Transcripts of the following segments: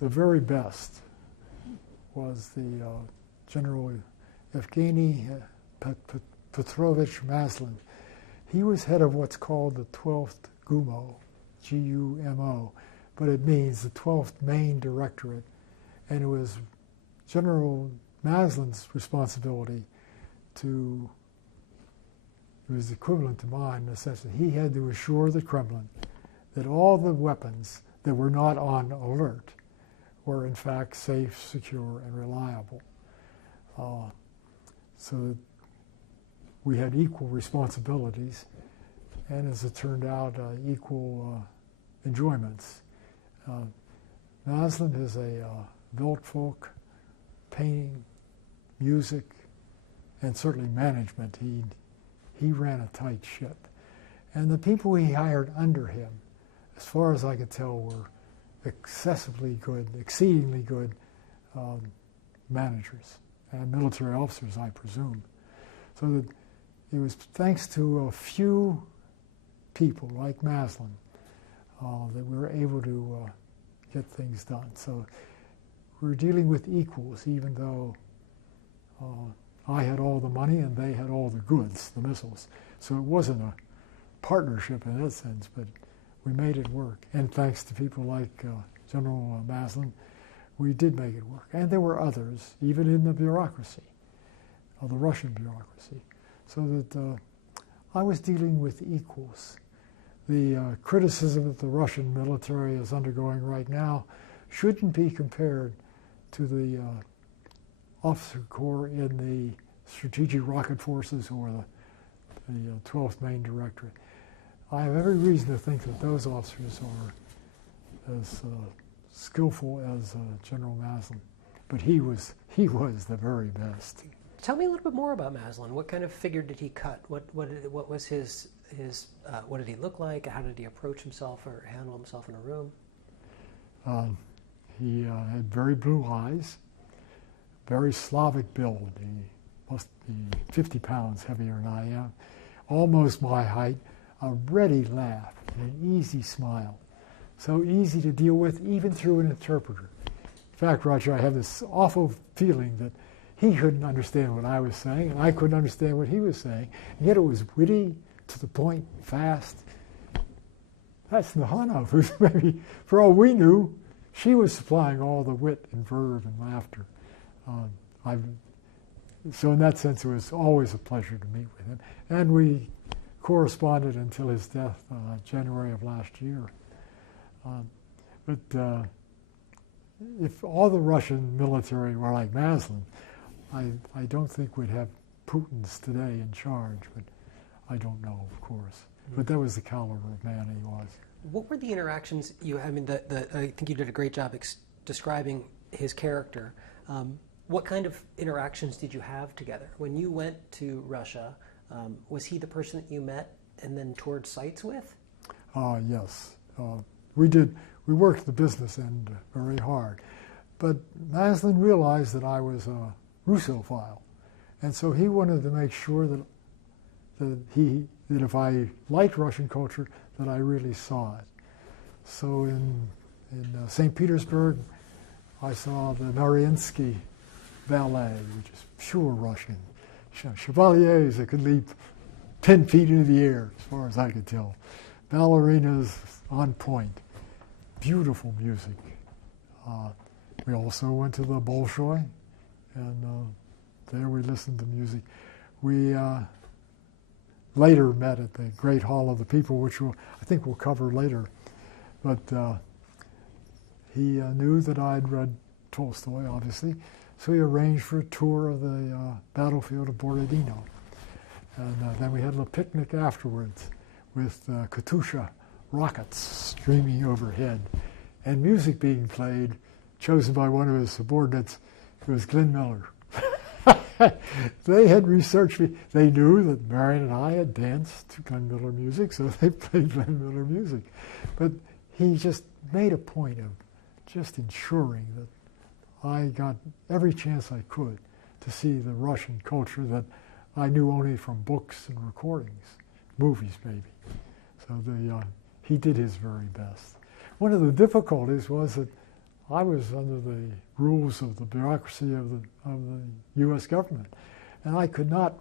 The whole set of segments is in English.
the very best was the General Evgeny Petrovich Maslin. He was head of what's called the 12th GUMO, G-U-M-O, but it means the 12th Main Directorate. And it was General Maslin's responsibility to, it was equivalent to mine in the sense that he had to assure the Kremlin that all the weapons that were not on alert were in fact safe, secure, and reliable. So that we had equal responsibilities, and as it turned out, equal enjoyments. Maslin is a Weltfolk, painting, music, and certainly management. He ran a tight ship. And the people he hired under him, as far as I could tell, were excessively good, exceedingly good managers and military officers, I presume. So that it was thanks to a few people like Maslin that we were able to get things done. So we were dealing with equals, even though I had all the money and they had all the goods, the missiles. So it wasn't a partnership in that sense, but we made it work. And thanks to people like General Maslin, we did make it work. And there were others, even in the bureaucracy, the Russian bureaucracy. So that I was dealing with equals. The criticism that the Russian military is undergoing right now shouldn't be compared to the officer corps in the Strategic Rocket Forces or the 12th Main Directorate. I have every reason to think that those officers are as skillful as General Maslin, but he was the very best. Tell me a little bit more about Maslin. What kind of figure did he cut? What was his what did he look like? How did he approach himself or handle himself in a room? He had very blue eyes, very Slavic build. He must be 50 pounds heavier than I am, almost my height, a ready laugh and an easy smile. So easy to deal with, even through an interpreter. In fact, Roger, I have this awful feeling that he couldn't understand what I was saying, and I couldn't understand what he was saying, and yet it was witty, to the point, fast. That's Nahanov, who's maybe, for all we knew, she was supplying all the wit and verve and laughter. So in that sense, it was always a pleasure to meet with him. And we corresponded until his death, January of last year. But if all the Russian military were like Maslin, I don't think we'd have Putins today in charge, but I don't know, of course. But that was the caliber of man he was. What were the interactions you had? I mean, I think you did a great job describing his character. What kind of interactions did you have together? When you went to Russia, was he the person that you met and then toured sites with? Yes. We worked the business end very hard. But Maslin realized that I was a Russophile. And so he wanted to make sure that if I liked Russian culture, that I really saw it. So in St. Petersburg, I saw the Mariinsky ballet, which is pure Russian. Chevaliers that could leap 10 feet into the air, as far as I could tell. Ballerinas on point. Beautiful music. We also went to the Bolshoi, and there we listened to music. We later met at the Great Hall of the People, which I think we'll cover later. But he knew that I'd read Tolstoy, obviously, so he arranged for a tour of the battlefield of Borodino. And then we had a little picnic afterwards with Katusha rockets streaming overhead and music being played, chosen by one of his subordinates, who was Glenn Miller. They had researched me. They knew that Marian and I had danced to Glenn Miller music, so they played Glenn Miller music. But he just made a point of just ensuring that I got every chance I could to see the Russian culture that I knew only from books and recordings, movies maybe. So he did his very best. One of the difficulties was that I was under the rules of the bureaucracy of the U.S. government, and I could not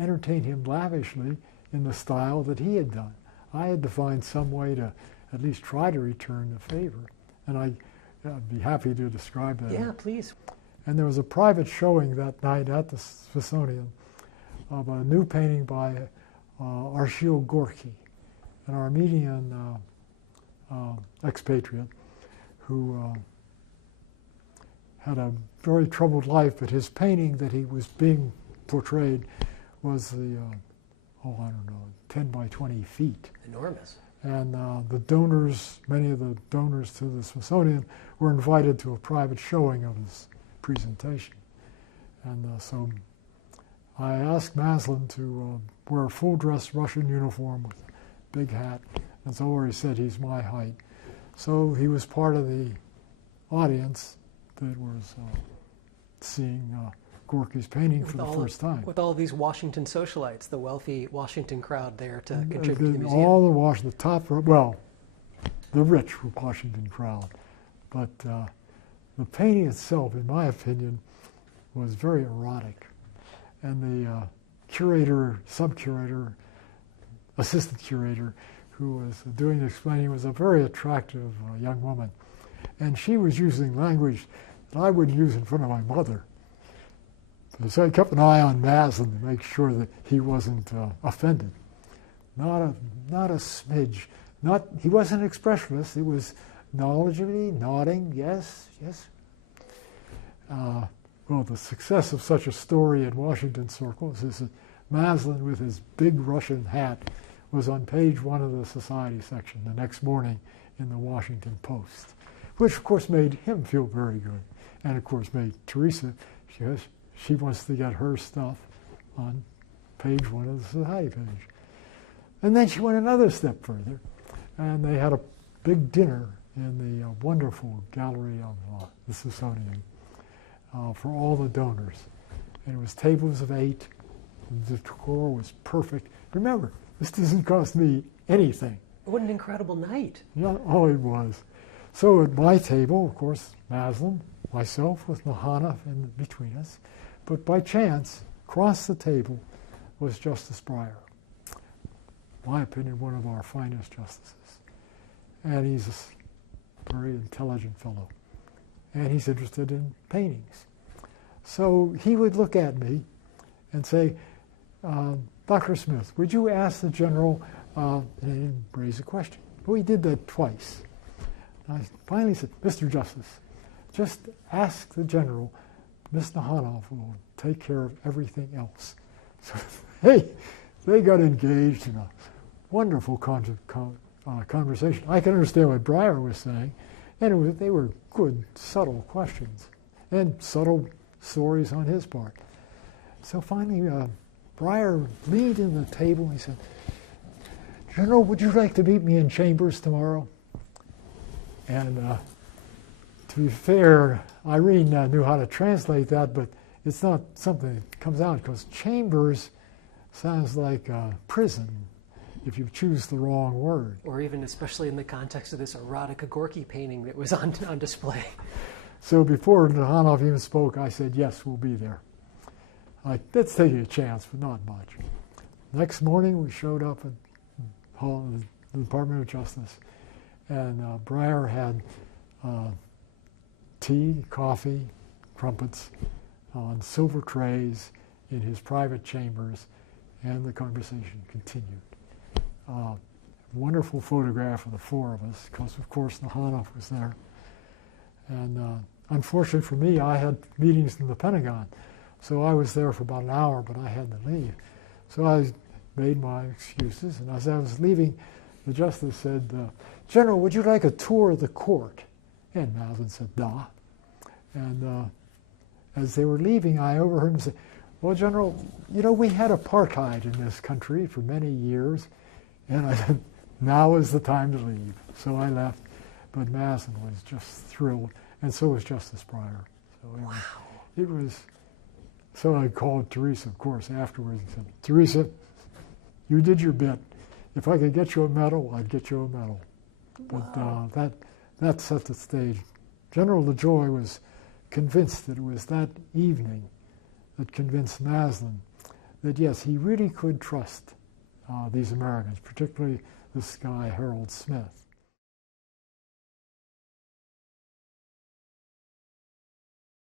entertain him lavishly in the style that he had done. I had to find some way to at least try to return the favor, and I'd be happy to describe that. Yeah, please. And there was a private showing that night at the Smithsonian of a new painting by Arshil Gorky, an Armenian expatriate who had a very troubled life, but his painting that he was being portrayed was the, 10 by 20 feet. Enormous. And the donors, many of the donors to the Smithsonian, were invited to a private showing of his presentation. And so I asked Maslin to wear a full-dress Russian uniform with a big hat, and so he said he's my height. So he was part of the audience that was seeing Gorky's painting for the first time. With all these Washington socialites, the wealthy Washington crowd there to contribute to the museum. All the top, well, the rich Washington crowd. But the painting itself, in my opinion, was very erotic. And the curator, sub-curator, assistant curator who was doing the explaining was a very attractive young woman. And she was using language that I wouldn't use in front of my mother. So I kept an eye on Maslin to make sure that he wasn't offended. Not a smidge. He wasn't expressionless. He was knowledgeably nodding, yes, yes. Well, the success of such a story in Washington circles is that Maslin, with his big Russian hat, was on page 1 of the society section the next morning in the Washington Post, which of course made him feel very good, and of course made Teresa, she wants to get her stuff on page 1 of the society page. And then she went another step further, and they had a big dinner in the wonderful gallery of the Smithsonian for all the donors. And it was tables of 8. The decor was perfect. Remember, this doesn't cost me anything. What an incredible night. Yeah, oh, it was. So at my table, of course, Maslin, myself with Mahana in between us, but by chance, across the table was Justice Breyer. In my opinion, one of our finest justices. And he's a very intelligent fellow. And he's interested in paintings. So he would look at me and say, Dr. Smith, would you ask the general, and he didn't raise a question. But we did that twice. I finally said, Mr. Justice, just ask the general, Ms. Nahanov will take care of everything else. So they got engaged in a wonderful conversation. I can understand what Breyer was saying, and they were good, subtle questions, and subtle stories on his part. So finally, Breyer leaned in the table and he said, General, would you like to meet me in chambers tomorrow? And to be fair, Irene knew how to translate that, but it's not something that comes out because chambers sounds like prison if you choose the wrong word. Or even especially in the context of this erotic Gorky painting that was on display. So before Nahanov even spoke, I said, yes, we'll be there. Let's take a chance, but not much. Next morning, we showed up at the Department of Justice, and Breyer had tea, coffee, crumpets on silver trays in his private chambers, and the conversation continued. Wonderful photograph of the 4 of us, because of course Nahanov was there. And unfortunately for me, I had meetings in the Pentagon, so I was there for about an hour, but I had to leave. So I made my excuses, and as I was leaving, the justice said, General, would you like a tour of the court? And Maslin said, da. And as they were leaving, I overheard him say, well, General, you know, we had apartheid in this country for many years, and I said, now is the time to leave. So I left, but Maslin was just thrilled, and so was Justice Breyer. So it was, so I called Teresa, of course, afterwards and said, Teresa, you did your bit. If I could get you a medal, I'd get you a medal. But that set the stage General LaJoy was convinced that it was that evening that convinced Maslin that yes, he really could trust these Americans, particularly this guy Harold Smith.